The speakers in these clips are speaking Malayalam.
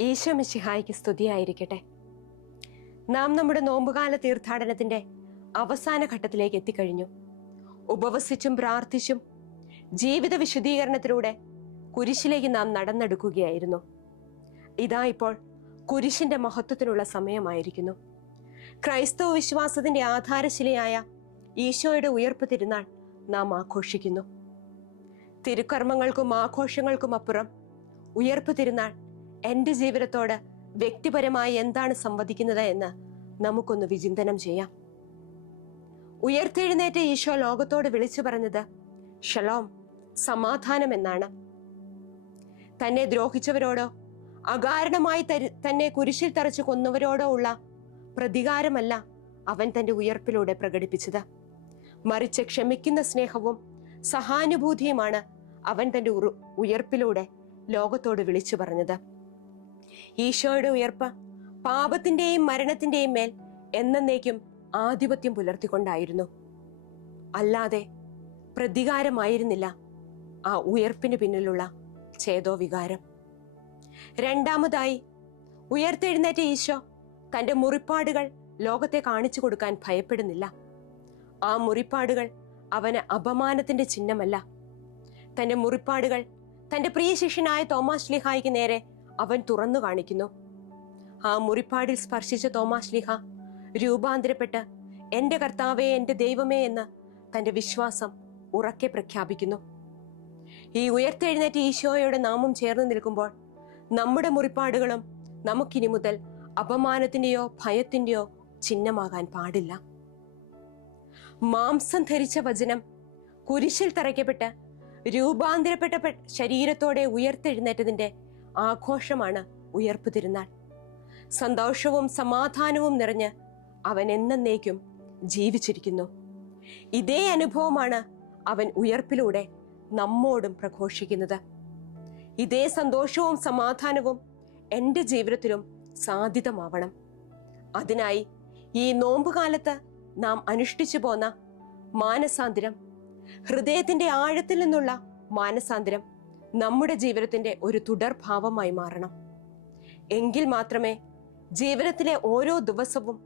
ഈശോ മിശിഹായ്ക്ക് സ്തുതിയായിരിക്കട്ടെ. നാം നമ്മുടെ നോമ്പുകാല തീർത്ഥാടനത്തിന്റെ അവസാന ഘട്ടത്തിലേക്ക് എത്തിക്കഴിഞ്ഞു. ഉപവസിച്ചും പ്രാർത്ഥിച്ചും ജീവിത വിശുദ്ധീകരണത്തിലൂടെ കുരിശിലേക്ക് നാം നടന്നെടുക്കുകയായിരുന്നു. ഇതാ ഇപ്പോൾ കുരിശിന്റെ മഹത്വത്തിനുള്ള സമയമായിരിക്കുന്നു. ക്രൈസ്തവ വിശ്വാസത്തിന്റെ ആധാരശിലയായ ഈശോയുടെ ഉയർപ്പ് തിരുനാൾ നാം ആഘോഷിക്കുന്നു. തിരുക്കർമ്മങ്ങൾക്കും ആഘോഷങ്ങൾക്കും അപ്പുറം ഉയർപ്പ് തിരുനാൾ എന്റെ ജീവിതത്തോട് വ്യക്തിപരമായി എന്താണ് സംവദിക്കുന്നത് എന്ന് നമുക്കൊന്ന് വിചിന്തനം ചെയ്യാം. ഉയർത്തെഴുന്നേറ്റ ഈശോ ലോകത്തോട് വിളിച്ചു പറഞ്ഞത് ഷലോം സമാധാനം എന്നാണ്. തന്നെ ദ്രോഹിച്ചവരോടോ അകാരണമായി തന്നെ കുരിശിൽ തറച്ചു കൊന്നവരോടോ ഉള്ള പ്രതികാരമല്ല അവൻ തന്റെ ഉയർപ്പിലൂടെ പ്രകടിപ്പിച്ചത്. മറിച്ച് ക്ഷമിക്കുന്ന സ്നേഹവും സഹാനുഭൂതിയുമാണ് അവൻ തന്റെ ഉയർപ്പിലൂടെ ലോകത്തോട് വിളിച്ചു പറഞ്ഞത്. ഈശോയുടെ ഉയർപ്പ് പാപത്തിന്റെയും മരണത്തിന്റെയും മേൽ എന്നേക്കും ആധിപത്യം പുലർത്തിക്കൊണ്ടായിരുന്നു. അല്ലാതെ പ്രതികാരമായിരുന്നില്ല ആ ഉയർപ്പിന് പിന്നിലുള്ള ചേതോവികാരം. രണ്ടാമതായി ഉയർത്തെഴുന്നേറ്റ ഈശോ തന്റെ മുറിപ്പാടുകൾ ലോകത്തെ കാണിച്ചു കൊടുക്കാൻ ഭയപ്പെടുന്നില്ല. ആ മുറിപ്പാടുകൾ അവന് അപമാനത്തിന്റെ ചിഹ്നമല്ല. തന്റെ മുറിപ്പാടുകൾ തന്റെ പ്രിയ ശിഷ്യനായ തോമാസ് ലിഹായിക്ക് നേരെ അവൻ തുറന്നു കാണിക്കുന്നു. ആ മുറിപ്പാടിൽ സ്പർശിച്ച തോമാസ് ലിഹ രൂപാന്തരപ്പെട്ട് എന്റെ കർത്താവേ എന്റെ ദൈവമേ എന്ന് തന്റെ വിശ്വാസം ഉറക്കെ പ്രഖ്യാപിക്കുന്നു. ഈ ഉയർത്തെഴുന്നേറ്റ് ഈശോയുടെ നാമം ചേർന്ന് നിൽക്കുമ്പോൾ നമ്മുടെ മുറിപ്പാടുകളും നമുക്കിനി മുതൽ അപമാനത്തിന്റെയോ ഭയത്തിന്റെയോ ചിഹ്നമാകാൻ പാടില്ല. മാംസം ധരിച്ച വചനം കുരിശിൽ തറയ്ക്കപ്പെട്ട് രൂപാന്തരപ്പെട്ട ശരീരത്തോടെ ഉയർത്തെഴുന്നേറ്റതിന്റെ ആഘോഷമാണ് ഉയർപ്പ് തിരുനാൾ സന്തോഷവും സമാധാനവും നിറഞ്ഞ് അവൻ എന്നേക്കും ജീവിച്ചിരിക്കുന്നു. ഇതേ അനുഭവമാണ് അവൻ ഉയർപ്പിലൂടെ നമ്മോടും പ്രഘോഷിക്കുന്നത്. ഇതേ സന്തോഷവും സമാധാനവും എന്റെ ജീവിതത്തിലും സാധ്യതമാവണം അതിനായി ഈ നോമ്പുകാലത്ത് നാം അനുഷ്ഠിച്ചു പോന്ന മാനസാന്തരം ഹൃദയത്തിന്റെ ആഴത്തിൽ നിന്നുള്ള മാനസാന്തരം നമ്മുടെ ജീവിതത്തിന്റെ ഒരു തുടർഭാവമായി മാറണം. എങ്കിൽ മാത്രമേ ജീവിതത്തിലെ ഓരോ ദിവസവും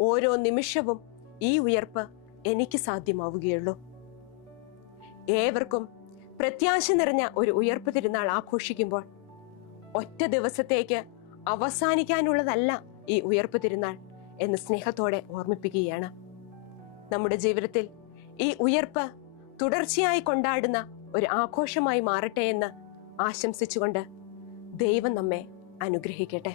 ഓരോ നിമിഷവും ഈ ഉയർപ്പ് എനിക്ക് സാധ്യമാവുകയുള്ളൂ. ഏവർക്കും പ്രത്യാശ നിറഞ്ഞ ഒരു ഉയർപ്പ് തിരുനാൾ ആഘോഷിക്കുമ്പോൾ ഒറ്റ ദിവസത്തേക്ക് അവസാനിക്കാനുള്ളതല്ല ഈ ഉയർപ്പ് തിരുനാൾ എന്ന് സ്നേഹത്തോടെ ഓർമ്മിപ്പിക്കുകയാണ്. നമ്മുടെ ജീവിതത്തിൽ ഈ ഉയർപ്പ് തുടർച്ചയായി കൊണ്ടാടുന്ന ഒരു ആഘോഷമായി മാറട്ടെ എന്ന് ആശംസിച്ചുകൊണ്ട് ദൈവം നമ്മെ അനുഗ്രഹിക്കട്ടെ.